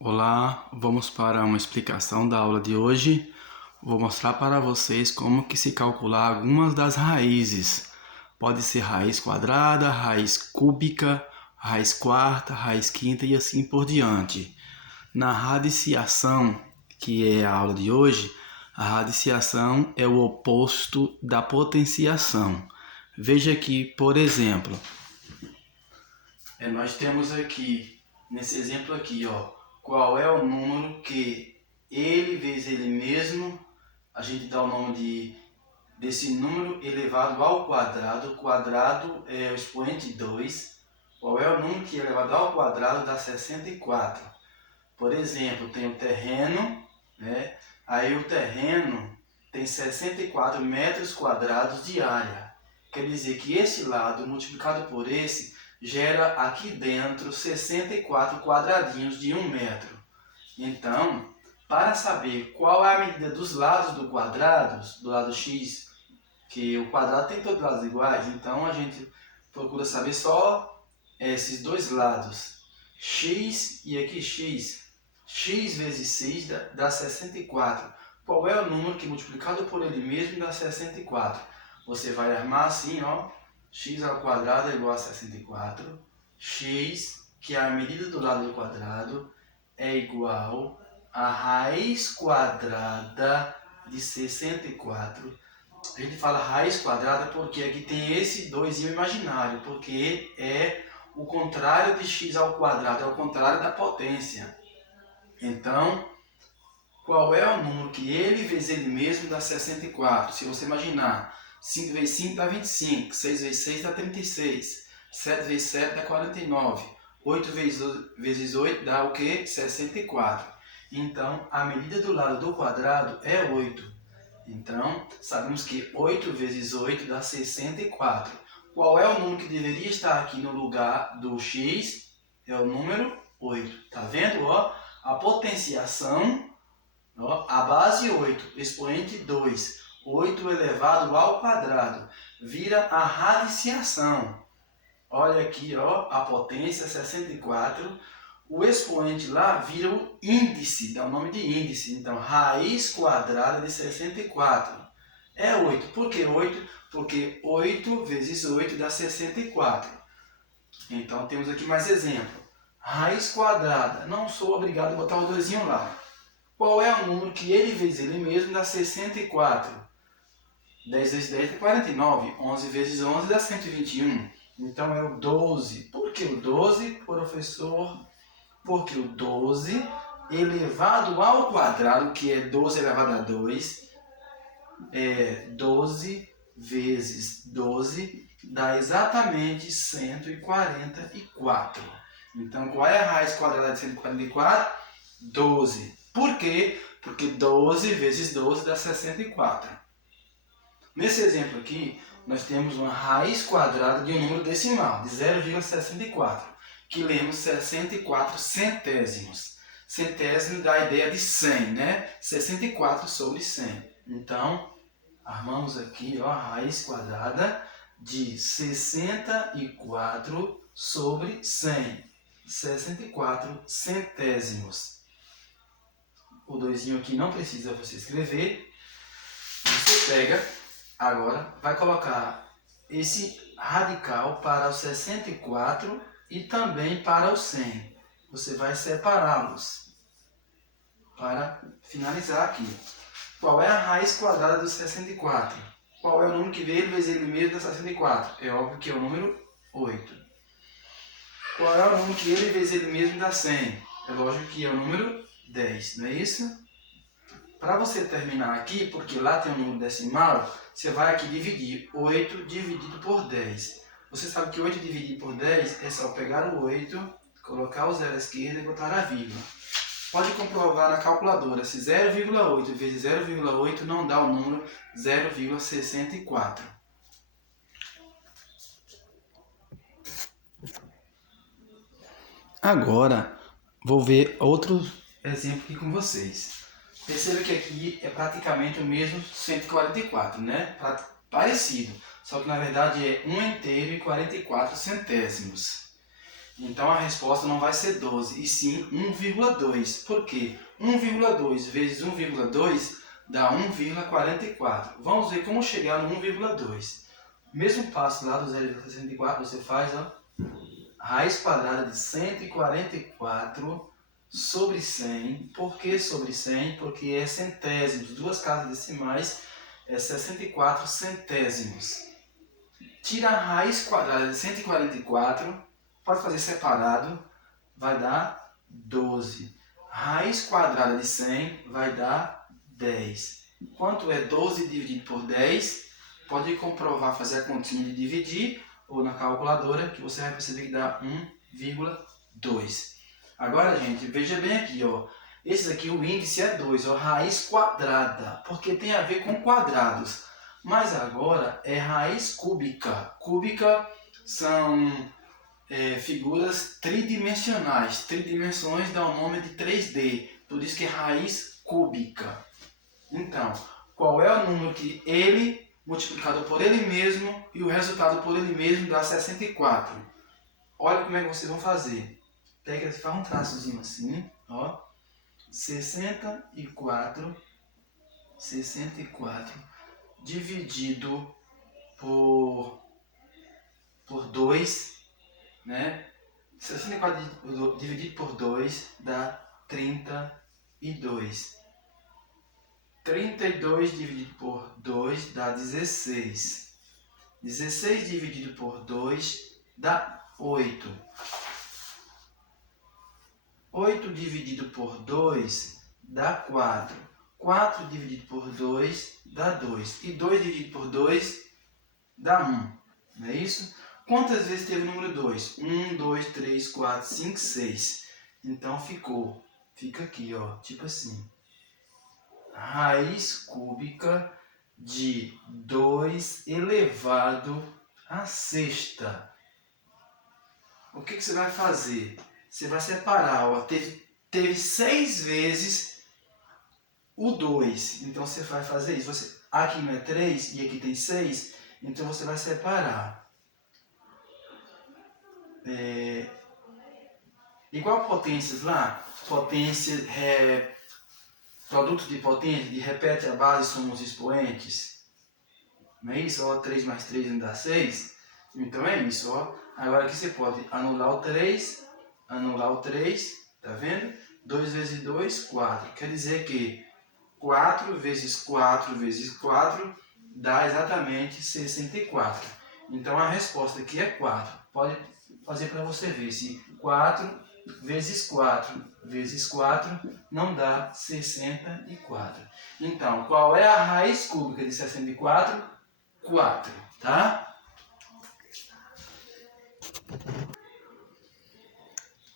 Olá, vamos para uma explicação da aula de hoje. Vou mostrar para vocês como que se calcular algumas das raízes. Pode ser raiz quadrada, raiz cúbica, raiz quarta, raiz quinta e assim por diante. Na radiciação, que é a aula de hoje, a radiciação é o oposto da potenciação. Veja aqui, por exemplo, nós temos aqui, nesse exemplo aqui, qual é o número que ele vezes ele mesmo, a gente dá o nome desse número elevado ao quadrado. O quadrado é o expoente 2. Qual é o número que é elevado ao quadrado dá 64. Por exemplo, tem o terreno, né? Aí o terreno tem 64 metros quadrados de área. Quer dizer que esse lado multiplicado por esse gera aqui dentro 64 quadradinhos de 1 metro. Então, para saber qual é a medida dos lados do quadrado, do lado x, que o quadrado tem todos os lados iguais, então a gente procura saber só esses dois lados, x e aqui x. X vezes 6 dá 64. Qual é o número que multiplicado por ele mesmo dá 64? Você vai armar assim, x ao quadrado é igual a 64. X, que é a medida do lado do quadrado, é igual a raiz quadrada de 64. A gente fala raiz quadrada porque aqui tem esse 2 imaginário, porque é o contrário de x ao quadrado, é o contrário da potência. Então, qual é o número que ele vezes ele mesmo dá 64? Se você imaginar, 5 vezes 5 dá 25, 6 vezes 6 dá 36, 7 vezes 7 dá 49, 8 vezes 8 dá o quê? 64. Então, a medida do lado do quadrado é 8. Então, sabemos que 8 vezes 8 dá 64. Qual é o número que deveria estar aqui no lugar do x? É o número 8. Tá vendo? A potenciação, a base 8, expoente 2, 8 elevado ao quadrado, vira a radiciação. Olha aqui, a potência 64, o expoente lá vira o índice, dá o nome de índice. Então, raiz quadrada de 64 é 8. Por que 8? Porque 8 vezes 8 dá 64. Então, temos aqui mais exemplo. Raiz quadrada, não sou obrigado a botar o 2 lá. Qual é o número que ele vezes ele mesmo dá 64? 10 vezes 10 dá 49, 11 vezes 11 dá 121. Então é o 12. Por que o 12, professor? Porque o 12 elevado ao quadrado, que é 12 elevado a 2, é 12 vezes 12, dá exatamente 144. Então, qual é a raiz quadrada de 144? 12. Por quê? Porque 12 vezes 12 dá 64. Nesse exemplo aqui, nós temos uma raiz quadrada de um número decimal, de 0,64, que lemos 64 centésimos. Centésimo dá a ideia de 100, né? 64 sobre 100. Então, armamos aqui a raiz quadrada de 64 sobre 100. 64 centésimos. O 2 aqui não precisa você escrever. Você pega, agora vai colocar esse radical para o 64 e também para o 100. Você vai separá-los para finalizar aqui. Qual é a raiz quadrada do 64? Qual é o número que veio vezes ele mesmo da 64? É óbvio que é o número 8. Qual é o número que ele vezes ele mesmo dá 100? É lógico que é o número 10, não é isso? Para você terminar aqui, porque lá tem um número decimal, você vai aqui dividir 8 dividido por 10. Você sabe que 8 dividido por 10 é só pegar o 8, colocar o zero à esquerda e botar a vírgula. Pode comprovar na calculadora se 0,8 vezes 0,8 não dá o número 0,64. Agora, vou ver outro exemplo aqui com vocês. Perceba que aqui é praticamente o mesmo 144, né? Parecido, só que na verdade é 1 inteiro e 44 centésimos. Então a resposta não vai ser 12, e sim 1,2. Por quê? 1,2 vezes 1,2 dá 1,44. Vamos ver como chegar no 1,2. Mesmo passo lá do 0,64, você faz, ó, raiz quadrada de 144 sobre 100. Por que sobre 100? Porque é centésimos. Duas casas decimais é 64 centésimos. Tira a raiz quadrada de 144, pode fazer separado, vai dar 12. Raiz quadrada de 100 vai dar 10. Quanto é 12 dividido por 10? Pode comprovar, fazer a continha de dividir, ou na calculadora, que você vai perceber que dá 1,2. Agora, gente, veja bem aqui, ó. Esse aqui, o índice é 2, ó, raiz quadrada, porque tem a ver com quadrados. Mas agora é raiz cúbica. Cúbica são figuras tridimensionais. Tridimensões dá o nome de 3D, por isso que é raiz cúbica. Então, qual é o número que ele multiplicado por ele mesmo e o resultado por ele mesmo dá 64? Olha como é que vocês vão fazer. Pega, faz um traçozinho assim, ó. 64 dividido por 2, né? 64 dividido por 2 dá 32. 32 dividido por 2 dá 16. 16 dividido por 2 dá 8. 8 dividido por 2 dá 4. 4 dividido por 2 dá 2. E 2 dividido por 2 dá 1. Não é isso? Quantas vezes teve o número 2? 1, 2, 3, 4, 5, 6. Então fica aqui, ó, tipo assim. Raiz cúbica de 2 elevado à sexta. O que você vai fazer? Você vai separar, ó, teve 6 vezes o 2. Então você vai fazer isso. Aqui não é 3 e aqui tem 6. Então você vai separar. Igual potências lá, potência, produto de potência, de repete a base, somos expoentes. Não é isso? Ó, 3 mais 3 não dá 6. Então é isso, ó. Agora aqui você pode anular o 3, tá vendo? 2 vezes 2, 4. Quer dizer que 4 vezes 4 vezes 4 dá exatamente 64. Então a resposta aqui é 4. Pode fazer para você ver se 4 vezes 4 vezes 4 não dá 64. Então, qual é a raiz cúbica de 64? 4, tá?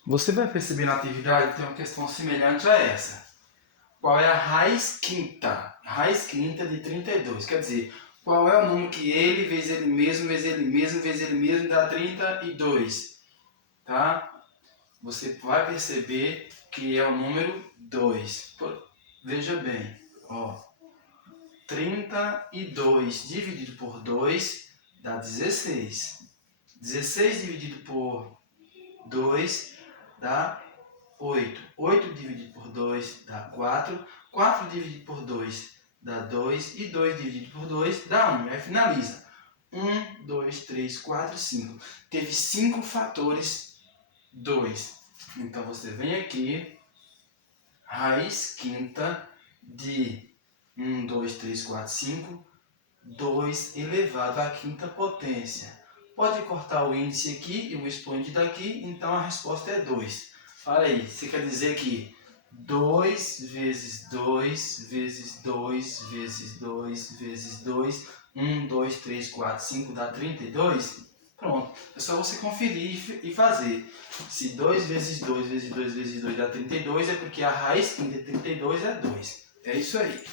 Você vai perceber na atividade que tem uma questão semelhante a essa. Qual é a raiz quinta? Raiz quinta de 32. Quer dizer, qual é o número que ele vezes ele mesmo, vezes ele mesmo, vezes ele mesmo dá 32. Tá? Você vai perceber que é o número 2. Veja bem, ó. 32 dividido por 2 dá 16. 16 dividido por 2 dá 8. 8 dividido por 2 dá 4. 4 dividido por 2 dá 2. E 2 dividido por 2 dá 1. Aí finaliza. 1, 2, 3, 4, 5. Teve 5 fatores 2. Então você vem aqui, raiz quinta de 1, 2, 3, 4, 5, 2 elevado à quinta potência. Pode cortar o índice aqui e o expoente daqui, então a resposta é 2. Olha aí, você quer dizer que 2 vezes 2 vezes 2 vezes 2 vezes 2, 1, 2, 3, 4, 5 dá 32? Pronto, é só você conferir e fazer. Se 2 vezes 2 vezes 2 vezes 2 dá 32, é porque a raiz quinta de 32 é 2. É isso aí.